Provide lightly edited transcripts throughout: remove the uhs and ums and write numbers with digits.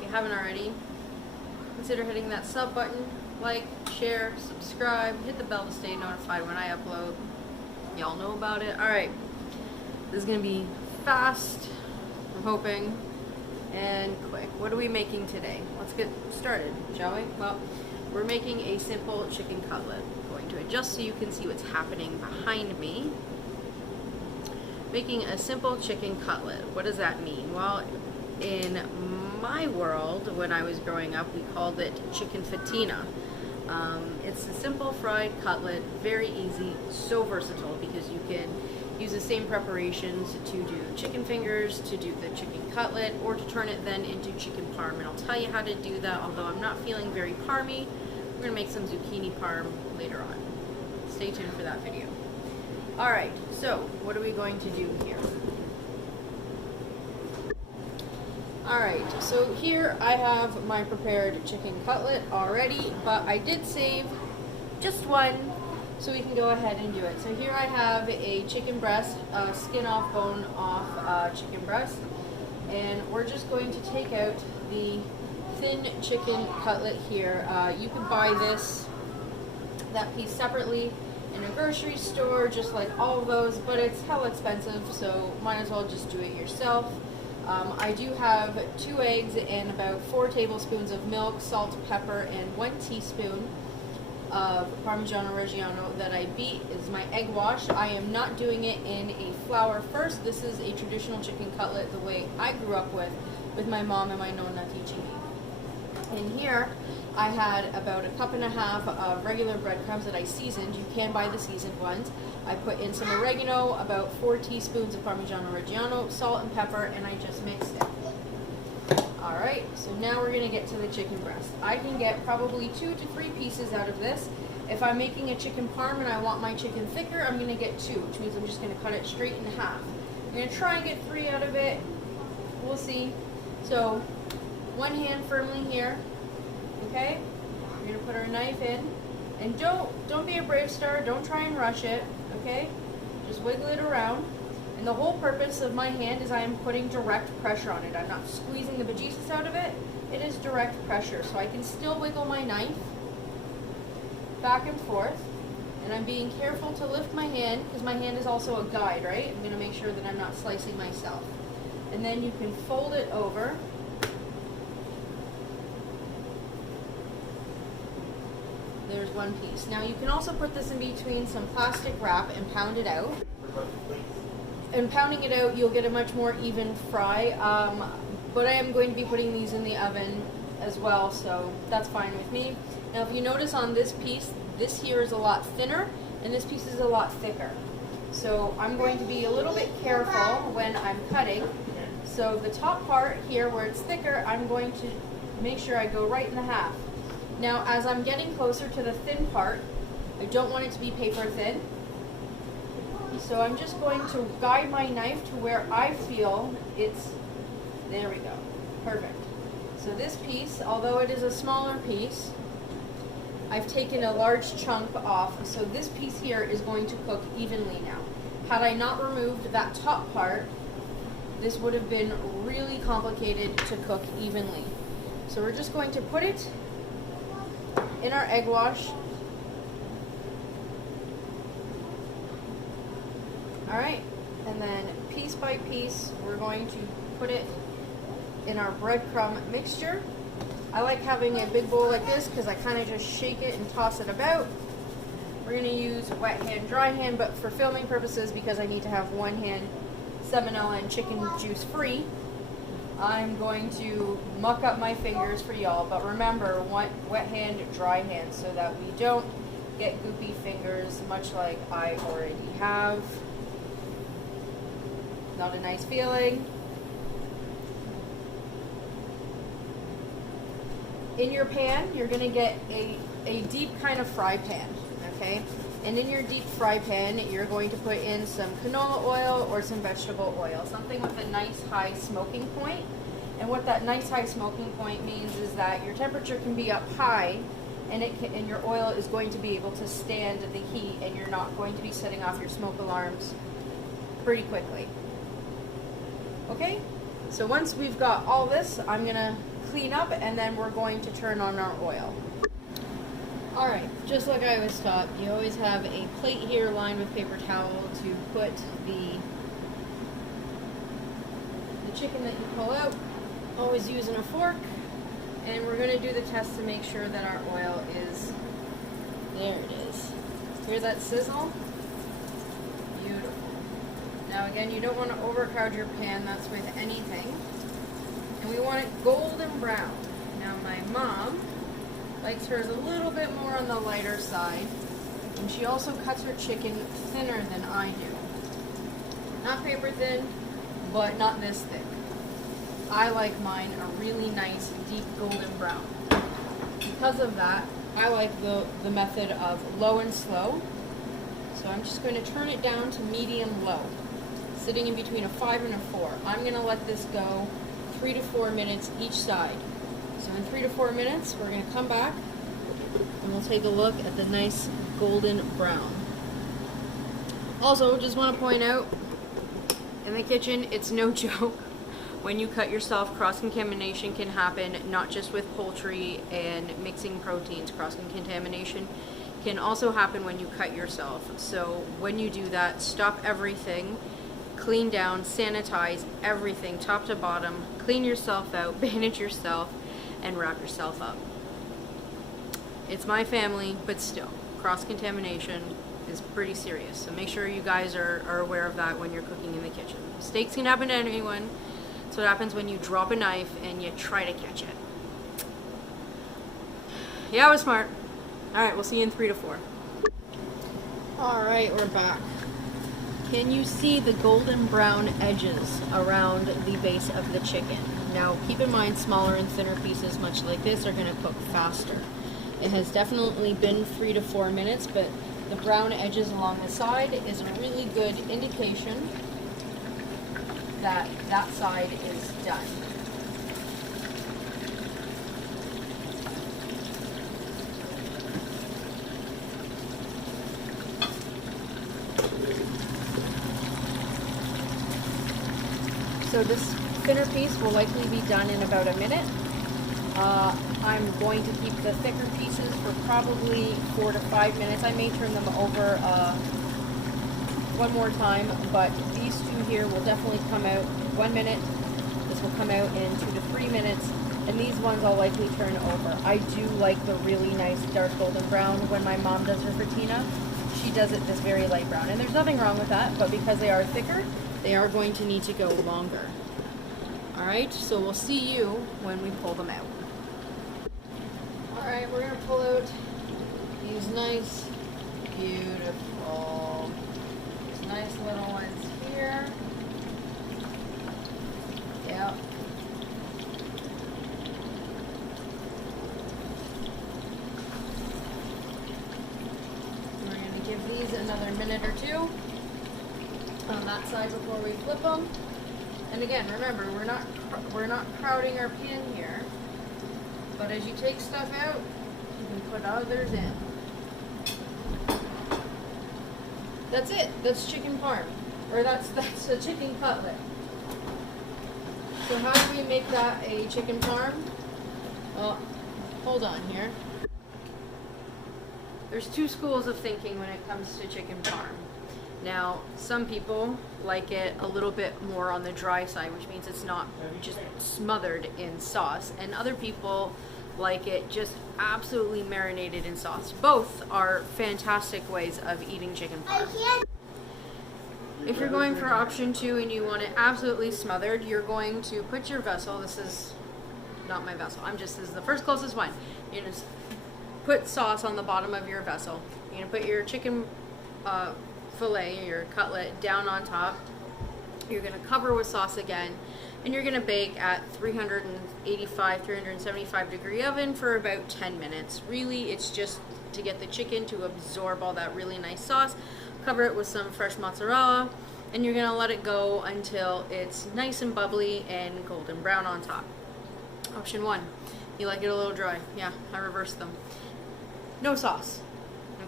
if you haven't already, consider hitting that sub button, like, share, subscribe, hit the bell to stay notified when I upload. Y'all know about it. Alright, this is going to be fast, I'm hoping, and quick. What are we making today? Let's get started, shall we? Well, we're making a simple chicken cutlet. I'm going to adjust so you can see what's happening behind me. Making a simple chicken cutlet. What does that mean? Well, in my world, when I was growing up, we called it chicken fatina. It's a simple fried cutlet, very easy, so versatile because you can use the same preparations to do chicken fingers, to do the chicken cutlet, or to turn it then into chicken parm. And I'll tell you how to do that, although I'm not feeling very parmy. We're gonna make some zucchini parm later on. Stay tuned for that video. All right, so what are we going to do here? All right, so here I have my prepared chicken cutlet already, but I did save just one, so we can go ahead and do it. So here I have a chicken breast, skin off, bone off chicken breast, and we're just going to take out the thin chicken cutlet here. You can buy that piece separately in a grocery store, just like all of those, but it's hell expensive, so might as well just do it yourself. I do have 2 eggs and about 4 tablespoons of milk, salt, pepper, and 1 teaspoon of Parmesan Reggiano that I beat is my egg wash. I am not doing it in a flour first. This is a traditional chicken cutlet the way I grew up with my mom and my nonna teaching me. In here, I had about 1.5 cups of regular breadcrumbs that I seasoned. You can buy the seasoned ones. I put in some oregano, about 4 teaspoons of Parmesan Reggiano, salt and pepper, and I just mixed it. Alright, so now we're going to get to the chicken breast. I can get probably 2 to 3 pieces out of this. If I'm making a chicken parm and I want my chicken thicker, I'm going to get 2, which means I'm just going to cut it straight in half. I'm going to try and get 3 out of it. We'll see. So, one hand firmly here. Okay? We're going to put our knife in. And don't be a brave star. Don't try and rush it. Okay? Just wiggle it around. And the whole purpose of my hand is I am putting direct pressure on it. I'm not squeezing the bejesus out of it. It is direct pressure. So I can still wiggle my knife back and forth. And I'm being careful to lift my hand because my hand is also a guide, right? I'm going to make sure that I'm not slicing myself. And then you can fold it over. There's one piece. Now you can also put this in between some plastic wrap and pound it out. And pounding it out, you'll get a much more even fry. But I am going to be putting these in the oven as well, so that's fine with me. Now if you notice on this piece, this here is a lot thinner, and this piece is a lot thicker. So I'm going to be a little bit careful when I'm cutting. So the top part here where it's thicker, I'm going to make sure I go right in the half. Now, as I'm getting closer to the thin part, I don't want it to be paper thin. So I'm just going to guide my knife to where I feel it's, there we go, perfect. So this piece, although it is a smaller piece, I've taken a large chunk off. So this piece here is going to cook evenly now. Had I not removed that top part, this would have been really complicated to cook evenly. So we're just going to put it in our egg wash. Alright, and then piece by piece we're going to put it in our breadcrumb mixture. I like having a big bowl like this because I kind of just shake it and toss it about. We're going to use wet hand, dry hand, but for filming purposes, because I need to have one hand salmonella and chicken juice free, I'm going to muck up my fingers for y'all, but remember, wet hand, dry hand, so that we don't get goopy fingers, much like I already have. Not a nice feeling. In your pan, you're going to get a deep kind of fry pan, okay? And in your deep fry pan, you're going to put in some canola oil or some vegetable oil, something with a nice high smoking point. And what that nice high smoking point means is that your temperature can be up high, and your oil is going to be able to stand the heat, and you're not going to be setting off your smoke alarms pretty quickly. Okay? So once we've got all this, I'm gonna clean up, and then we're going to turn on our oil. Alright, just like I was taught, you always have a plate here lined with paper towel to put the chicken that you pull out. Always using a fork, and we're going to do the test to make sure that our oil is, there it is. Hear that sizzle? Beautiful. Now again, you don't want to overcrowd your pan, that's with anything. And we want it golden brown. Now my mom likes hers a little bit more on the lighter side, and she also cuts her chicken thinner than I do. Not paper thin, but not this thick. I like mine a really nice deep golden brown. Because of that, I like the method of low and slow. So I'm just going to turn it down to medium low, sitting in between a 5 and a 4. I'm going to let this go 3 to 4 minutes each side. So in 3 to 4 minutes, we're going to come back and we'll take a look at the nice golden brown. Also, just want to point out, in the kitchen, it's no joke. When you cut yourself, cross-contamination can happen, not just with poultry and mixing proteins. Cross-contamination can also happen when you cut yourself. So when you do that, stop everything, clean down, sanitize everything top to bottom, clean yourself out, bandage yourself, and wrap yourself up. It's my family, but still, cross-contamination is pretty serious. So make sure you guys are aware of that when you're cooking in the kitchen. Mistakes can happen to anyone. That's what happens when you drop a knife and you try to catch it. Yeah, I was smart. Alright, we'll see you in 3 to 4. Alright, we're back. Can you see the golden brown edges around the base of the chicken? Now, keep in mind, smaller and thinner pieces, much like this, are going to cook faster. It has definitely been 3 to 4 minutes, but the brown edges along the side is a really good indication that that side is done. So this thinner piece will likely be done in about a minute. I'm going to keep the thicker pieces for probably 4 to 5 minutes. I may turn them over one more time, but these two here will definitely come out 1 minute. This will come out in 2 to 3 minutes, and these ones I'll likely turn over. I do like the really nice dark golden brown. When my mom does her patina, she does it this very light brown, and there's nothing wrong with that, but because they are thicker, they are going to need to go longer. Alright, so we'll see you when we pull them out. Alright, we're going to pull out these nice, beautiful, these nice little ones here. Yep. We're going to give these another minute or two on that side before we flip them. And again, remember, we're not crowding our pan here. But as you take stuff out, you can put others in. That's it. That's chicken parm, or that's a chicken cutlet. So how do we make that a chicken parm? Well, hold on here. There's two schools of thinking when it comes to chicken parm. Now, some people like it a little bit more on the dry side, which means it's not just smothered in sauce, and other people like it just absolutely marinated in sauce. Both are fantastic ways of eating chicken parm. If you're going for option 2 and you want it absolutely smothered, you're going to put your vessel, this is not my vessel, this is the first closest one. You're going to put sauce on the bottom of your vessel. You're going to put your chicken fillet, your cutlet, down on top. You're going to cover with sauce again, and you're going to bake at 385, 375 degree oven for about 10 minutes. Really, it's just to get the chicken to absorb all that really nice sauce. Cover it with some fresh mozzarella, and you're going to let it go until it's nice and bubbly and golden brown on top. Option 1, you like it a little dry. Yeah, I reversed them. No sauce,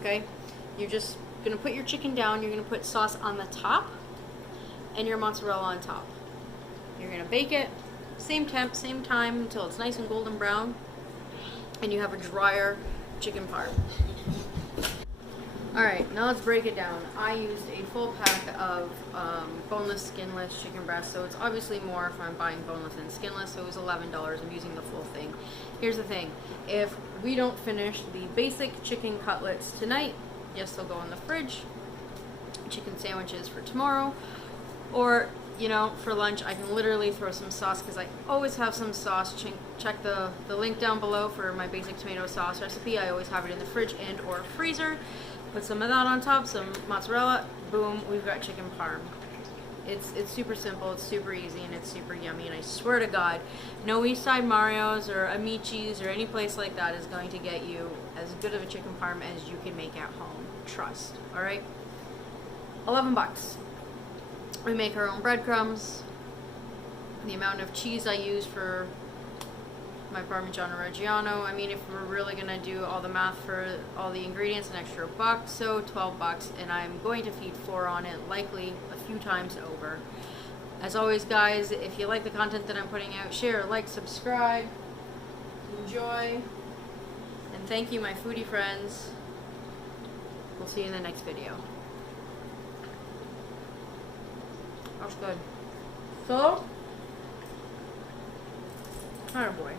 okay? You're just going to put your chicken down, you're going to put sauce on the top and your mozzarella on top. You're going to bake it Same temp, same time until it's nice and golden brown, and you have a drier chicken parm. Alright, now let's break it down. I used a full pack of boneless, skinless chicken breast, so it's obviously more if I'm buying boneless and skinless, so it was $11. I'm using the full thing. Here's the thing, if we don't finish the basic chicken cutlets tonight, yes, they'll go in the fridge. Chicken sandwiches for tomorrow, or you know, for lunch I can literally throw some sauce, because I always have some sauce. Check the link down below for my basic tomato sauce recipe. I always have it in the fridge and or freezer. Put some of that on top, some mozzarella, boom, we've got chicken parm. It's super simple, it's super easy, and it's super yummy, and I swear to God, no East Side Mario's or Amici's or any place like that is going to get you as good of a chicken parm as you can make at home. Trust, alright? $11. We make our own breadcrumbs. The amount of cheese I use for my Parmigiano Reggiano, I mean, if we're really gonna do all the math for all the ingredients, an extra $1, so $12, and I'm going to feed 4 on it, likely a few times over. As always, guys, if you like the content that I'm putting out, share, like, subscribe, enjoy, and thank you, my foodie friends. We'll see you in the next video. That's good. So, attaboy.